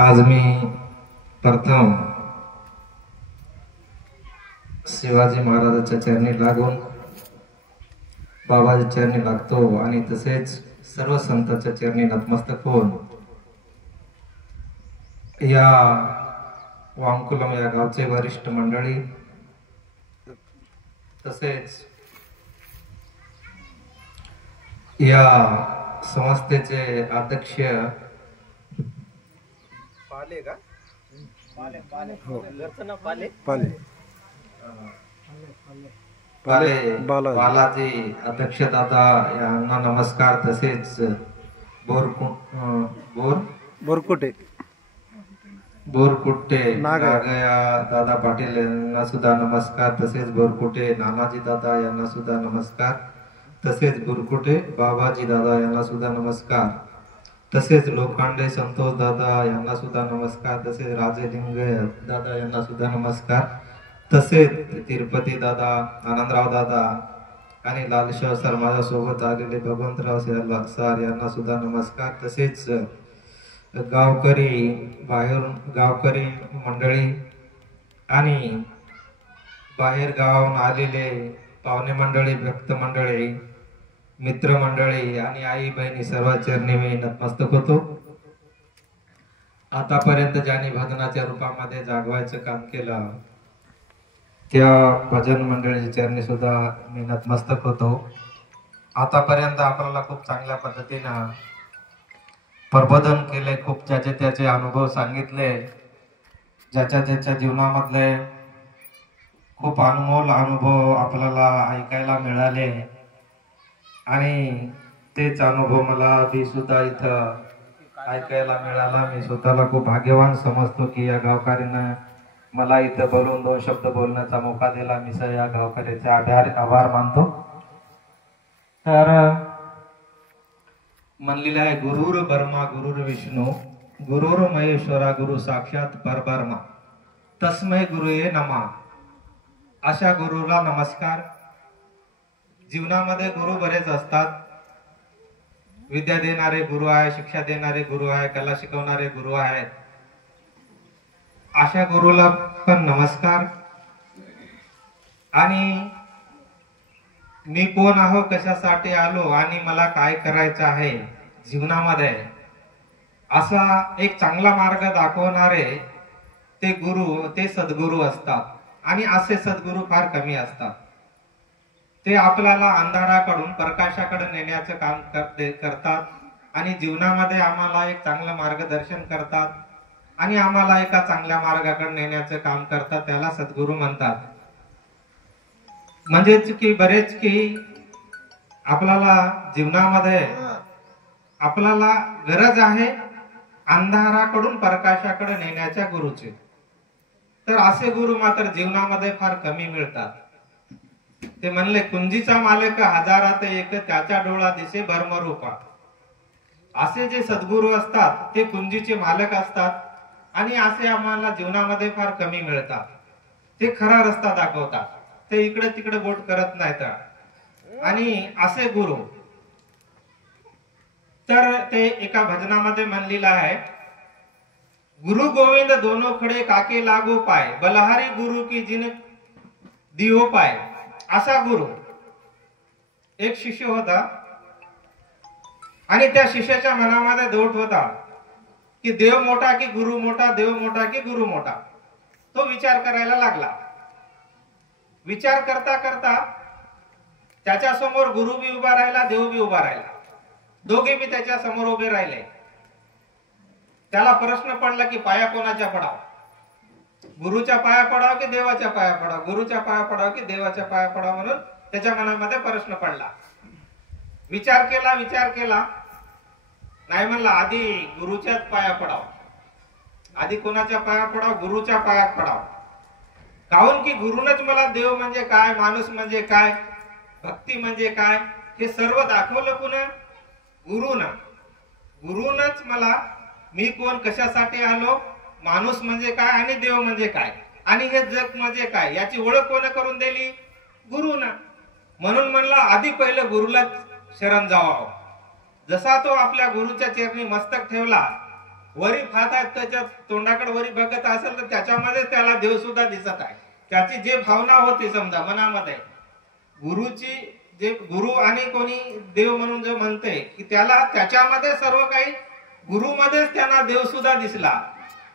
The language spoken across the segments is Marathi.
आज मी प्रथम शिवाजी महाराजांच्या चरणी लागून बाबाच्या चरणी लागतो आणि तसेच सर्व संतांच्या चरणी नतमस्तक होऊन या वांकुलम या गावचे वरिष्ठ मंडळी तसेच या संस्थेचे अध्यक्ष पाले का पाले पाले हो पाले पाले बालाजी अध्यक्ष दादा यांना नमस्कार। तसेच बोरकुटे नागया दादा पाटील यांना सुद्धा नमस्कार। तसेच बोरकुटे नानाजी दादा यांना सुद्धा नमस्कार। तसेच बोरकुटे बाबाजी दादा यांना सुद्धा नमस्कार। तसेच लोखंडे संतोष दादा यांना सुद्धा नमस्कार। तसेच राजेलिंग दादा यांना सुद्धा नमस्कार। तसेच तिरुपती दादा, आनंदराव दादा आणि लालशाह सर माझ्यासोबत आलेले भगवंतराव सर यांना सुद्धा नमस्कार। तसेच गावकरी बाहेरून गावकरी मंडळी आणि बाहेर गावाहून आलेले पाहुणे मंडळी, भक्त मंडळी, मित्र मंडळी आणि आई बहिणी सर्व चरणी मी नतमस्तक होतो। आतापर्यंत ज्यांनी भजनाच्या रूपामध्ये जागवायचं काम केलं त्या भजन मंडळीच्या चरणी सुद्धा मी नतमस्तक होतो। आतापर्यंत आपल्याला खूप चांगल्या पद्धतीनं प्रबोधन केले, खूप ज्याचे त्याचे अनुभव सांगितले, ज्याच्या त्याच्या जीवनामधले खूप अनमोल अनुभव आपल्याला ऐकायला मिळाले आणि तेच अनुभव मला बी सुद्धा इथं ऐकायला मिळाला। मी स्वतःला खूप भाग्यवान समजतो की या गावकऱ्यांना मला इथं बोलून 2 शब्द बोलण्याचा मौका दिला। मी या गावकऱ्याचे आभार मानतो। तर म्हणलेलं आहे, गुरुर ब्रह्मा गुरुर विष्णू गुरुर महेश्वरा गुरु साक्षात परब्रह्मा तस्मै गुरुये नमः। अशा गुरुला नमस्कार। जीवनामध्ये गुरु बरेच असतात। विद्या देणारे गुरु आहे, शिक्षा देणारे गुरु आहे, कला शिकवणारे गुरु आहेत। अशा गुरुला पण नमस्कार। आणि मी कोण आहो, कशासाठी आलो आणि मला काय करायचं आहे जीवनामध्ये, असा एक चांगला मार्ग दाखवणारे ते गुरु, ते सद्गुरु असतात। आणि असे सद्गुरु फार कमी असतात। ते आपल्याला अंधाराकडून प्रकाशाकडे नेण्याचं काम करतात आणि जीवनामध्ये आम्हाला एक चांगलं मार्गदर्शन करतात आणि आम्हाला एका चांगल्या मार्गाकडे नेण्याचं काम करतात। त्याला सद्गुरु म्हणतात। म्हणजेच की बरेच की आपल्याला जीवनामध्ये आपल्याला गरज आहे अंधाराकडून प्रकाशाकडे नेण्याच्या गुरुची। तर असे गुरु मात्र जीवनामध्ये फार कमी मिळतात। ते म्हणले, कुंजीचा मालक हजारात एक, त्याच्या डोळा दिसे भरमरूपा। असे जे सद्गुरु असतात ते कुंजीचे मालक असतात आणि असे आम्हाला जीवनामध्ये फार कमी मिळतात। ते खरा रस्ता दाखवतात, ते इकडे तिकडे बोट करत नाहीत। आणि असे गुरु, तर ते एका भजनामध्ये म्हणलेलं आहे, गुरु गोविंद दोनों खडे काके लागो पाय, बलहारी गुरु की जिन दियो पाय। असा गुरु एक शिष्य होता आणि त्या शिष्याच्या मनामध्ये दोट होता की देव मोठा की गुरु मोठा, देव मोठा की गुरु मोठा। तो विचार करायला लागला। विचार करता करता त्याच्या समोर गुरु बी उभा राहिला, देव बी उभा राहिला, दोघे बी त्याच्या समोर उभे राहिले। त्याला प्रश्न पडला की पाया कोणाच्या पडाव, गुरुच्या पाया पडाव की देवाच्या पाया पडाव, गुरुच्या पाया पडाव की देवाच्या पाया पडाव, म्हणून त्याच्या मनामध्ये प्रश्न पडला। विचार केला नाही, म्हणला आधी गुरुच्याच पाया पडाव। आधी कोणाच्या पाया पडाव, गुरुच्या पाया पडाव। काहून की गुरुनच मला देव म्हणजे काय, माणूस म्हणजे काय, भक्ती म्हणजे काय हे सर्व दाखवलं पुन्हा गुरुनं। गुरुनच मला मी कोण, कशासाठी आलो, माणूस म्हणजे काय आणि देव म्हणजे काय आणि हे जग म्हणजे काय याची ओळख कोण करून दिली, गुरुनं। म्हणून म्हणला आधी पहिलं गुरुला शरण जावं। जसा तो आपल्या गुरुच्या चरणी मस्तक ठेवला वरी फात आहेत, त्याच्या तोंडाकडे वरी बघत असेल तर त्याच्यामध्ये त्याला देव सुद्धा दिसत आहे. त्याची जे भावना होती समजा मनामध्ये, गुरुची जे गुरु आणि कोणी देव म्हणून जे म्हणते की त्याला त्याच्यामध्ये सर्व काही गुरुमध्येच त्यांना देव सुद्धा दिसला.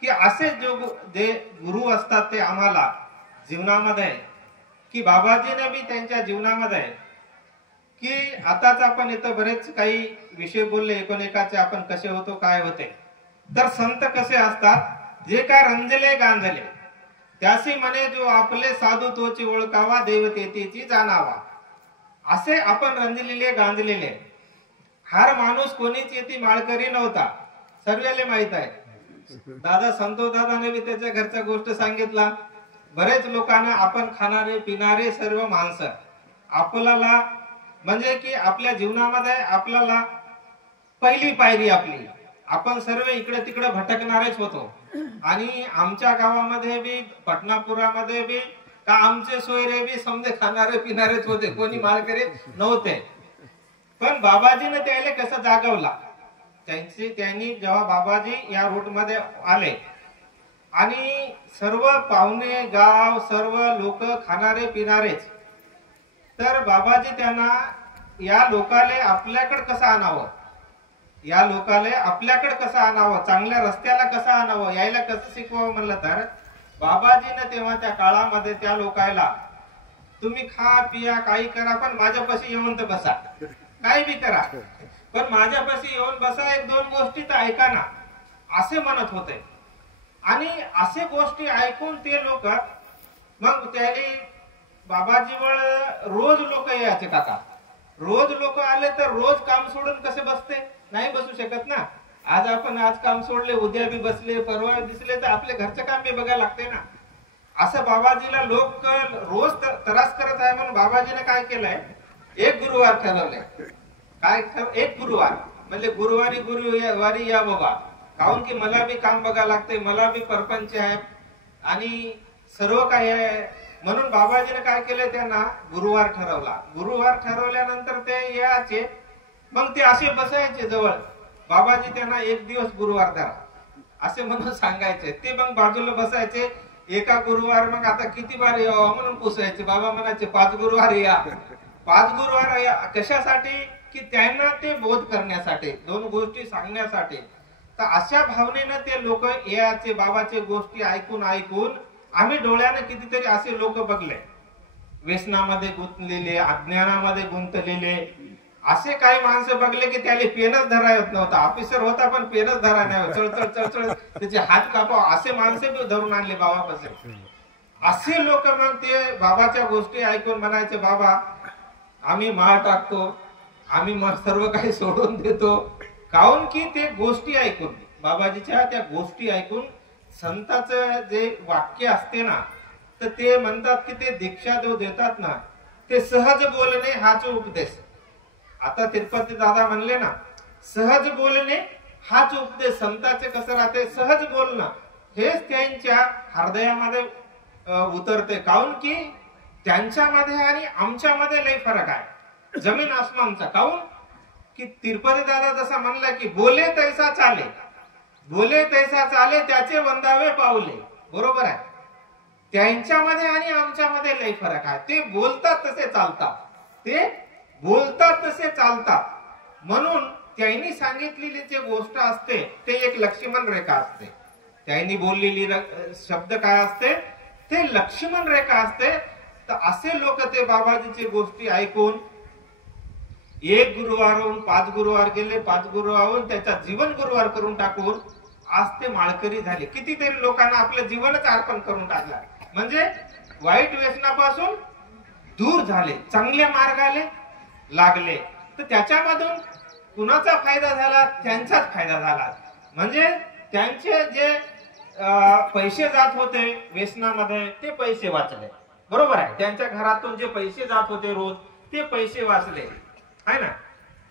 की असे जे गुरु असतात ते आम्हाला जीवनामध्ये, की बाबाजीने बी त्यांच्या जीवनामध्ये, की आताच आपण इथं बरेच काही विषय बोलले एकोणेकाचे, आपण कसे होतो काय होते. तर संत कसे असतात, जे काय रंजले गांजले त्यासी म्हणे जो आपले साधू तोची ओळखावा देवतेची जाणावा. असे आपण रंजलेले गांजलेले. हार माणूस कोणीच येते माळकरी नव्हता, सर्वांना माहित आहे. दादा संतोष दादाने बी त्याच्या घरच्या गोष्ट सांगितला. बरेच लोकांना आपण खाणारे पिणारे सर्व माणसं आपल्याला, म्हणजे की आपल्या जीवनामध्ये आपल्याला पहिली पायरी आपली, आपण सर्व इकडे तिकडे भटकणारेच होतो. आणि आमच्या गावामध्ये बी पटनापुरामध्ये बी का आमचे सोयरे बी समजे खाणारे पिणारेच होते, कोणी माळकरी नव्हते. पण बाबाजीने त्याला कसं जागवला, त्यांनी जेव्हा बाबाजी या रूट मध्ये आले आणि सर्व पाहुणे गाव सर्व लोक खाणारे पिणारेच, तर बाबाजी त्यांना या लोकाले आपल्याकडे कसं आणावं, या लोकाले आपल्याकडे कसं आणावं, चांगल्या रस्त्याला कसं आणावं, यायला कसं शिकवावं म्हणलं तर बाबाजीने तेव्हा त्या काळामध्ये त्या लोकायला, तुम्ही खा पिया काही करा पण माझ्यापाशी येऊन तर बसा, काही बी करा पण माझ्यापाशी येऊन बसा, एक दोन गोष्टी तर ऐका ना, असे म्हणत होते. आणि असे गोष्टी ऐकून ते लोक मग त्याने बाबाजीवर रोज लोक यायचे. काका रोज लोक आले तर रोज काम सोडून कसे बसते, नाही बसू शकत ना. आज आपण आज काम सोडले, उद्या बी बसले, परवा दिसले तर आपले घरचं काम बी बघायला लागते ना. असं बाबाजीला लोक रोज त्रास करत आहे म्हणून बाबाजीने काय केलंय, एक गुरुवार ठरवले. काय एक गुरुवार म्हणजे गुरुवारी गुरुवारी या बाबा, काहून की मला बी काम बघायला लागते, मला बी परपंच आहे आणि सर्व काही आहे. म्हणून बाबाजीने काय केलं, त्यांना गुरुवार ठरवला. गुरुवार ठरवल्यानंतर ते यायचे, मग ते असे बसायचे जवळ. बाबाजी त्यांना एक दिवस गुरुवार धरा असे म्हणून सांगायचे. ते मग बाजूला बसायचे. एका गुरुवार मग आता किती बार यावं म्हणून पुसायचे. बाबा म्हणायचे 5 गुरुवार या, 5 गुरुवार या. कशासाठी, की त्यांना ते बोध करण्यासाठी, दोन गोष्टी सांगण्यासाठी. तर अशा भावनेनं ते लोक याचे, बाबाचे गोष्टी ऐकून ऐकून आम्ही डोळ्याने कितीतरी असे लोक बघले, व्यसनामध्ये गुंतलेले, अज्ञानामध्ये गुंतलेले. असे काही माणसं बघले की त्याला पेनच धरा येत नव्हता. ऑफिसर होता पण पेनच धरा नाही, चळचळ चळचळ त्याचे हात कापाव असे माणसं बी धरून आणले बाबापासून. असे लोक मग ते बाबाच्या गोष्टी ऐकून म्हणायचे, बाबा आम्ही माळ टाकतो, आम्ही मग सर्व काही सोडून देतो. काहून की ते गोष्टी ऐकून, बाबाजीच्या त्या गोष्टी ऐकून, संताचं जे वाक्य असते ना, तर ते म्हणतात की ते दीक्षा जो देतात ना, ते सहज बोलणे हाच उपदेश. आता तिरुपती दादा म्हणले ना, सहज बोलणे हाच उपदेश. संतांचे कसं राहते, सहज बोलणं हेच त्यांच्या हृदयामध्ये उतरते. काहून की त्यांच्यामध्ये आणि आमच्यामध्ये लय फरक आहे, जमीन आसमानचा. काहून की तिरुपती दादा जसा म्हणला की बोले तैसा चाले, बोले तैसा चाले त्याचे वंदावे पावले. बरोबर आहे. त्यांच्यामध्ये आणि आमच्यामध्ये लय फरक आहे. ते बोलतात तसे चालतात, ते बोलतात तसे चालतात. म्हणून त्यांनी सांगितलेली जे गोष्ट असते ते एक लक्ष्मण रेखा असते. त्यांनी बोललेली शब्द काय असते, ते लक्ष्मण रेखा असते. तर असे लोक ते बाबाजीची गोष्टी ऐकून एक गुरुवारहून 5 गुरुवार गेले, 5 गुरुवारहून त्याचा जीवन गुरुवार करून टाकून आज ते माळकरी झाले. कितीतरी लोकांना आपलं जीवनच अर्पण करून टाकलं, म्हणजे वाईट व्यसनापासून दूर झाले, चांगल्या मार्गाले लागले. तर त्याच्यामधून कुणाचा फायदा झाला, त्यांचाच फायदा झाला. म्हणजे त्यांचे जे पैसे जात होते व्यसनामध्ये ते पैसे वाचले. बरोबर आहे. त्यांच्या घरातून जे पैसे जात होते रोज ते पैसे वाचले, आहे ना.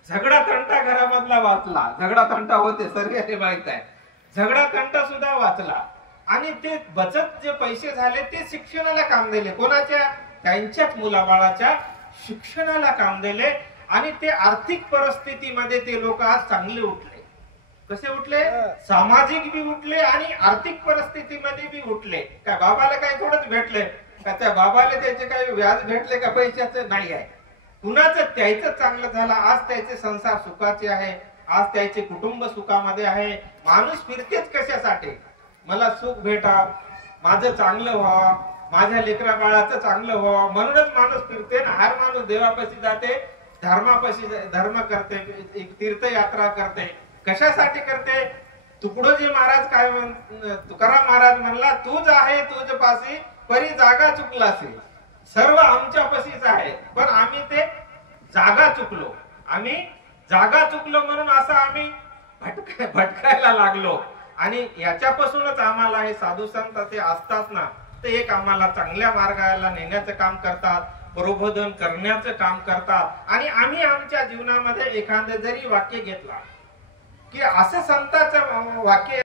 झगडा तंटा घरामधला वाचला, झगडा तंटा होते सर्व माहित आहे, झगडा तंटा सुद्धा वाचला. आणि ते बचत जे पैसे झाले ते शिक्षणाला काम दिले. कोणाच्या, त्यांच्याच मुलाबाळाच्या शिक्षणाला काम दिले. आणि ते आर्थिक परिस्थितीमध्ये ते लोक आज चांगले उठले. कसे उठले? सामाजिक बी उठले आणि आर्थिक परिस्थितीमध्ये बी उठले. काय बाबाला काही थोडंच भेटले का? त्या बाबाला त्याचे काही व्याज भेटले का पैशाचं? नाही आहे. कुणाचं त्याचं चांगलं झालं. आज त्याचे संसार सुखाचे आहे, आज त्याचे कुटुंब सुखामध्ये आहे. माणूस फिरतेच कशासाठी? मला सुख भेटा, माझं चांगलं व्हावं, माझ्या लेकरा बाळाचं चांगलं व्हावं, म्हणूनच माणूस फिरते ना. हर माणूस देवापाशी जाते, धर्म करते, एक तीर्थयात्रा करते. कशासाठी करते? तुकडोजी महाराज काय तुकाराम महाराज म्हणला, तूच आहे तुझ पाशी परी जागा चुकलासी. सर्व आमच्या पशीच आहे, पण आम्ही ते जागा चुकलो. आम्ही जागा चुकलो म्हणून असं आम्ही भटकायला लागलो. आणि याच्यापासूनच आम्हाला हे साधू संत ते असतात ना, ते एक आम्हाला चांगल्या मार्गाला नेण्याचं काम करतात, प्रबोधन करण्याचं काम करतात. आणि आम्ही आमच्या जीवनामध्ये एखादं जरी वाक्य घेतला की असं संतांचं वाक्य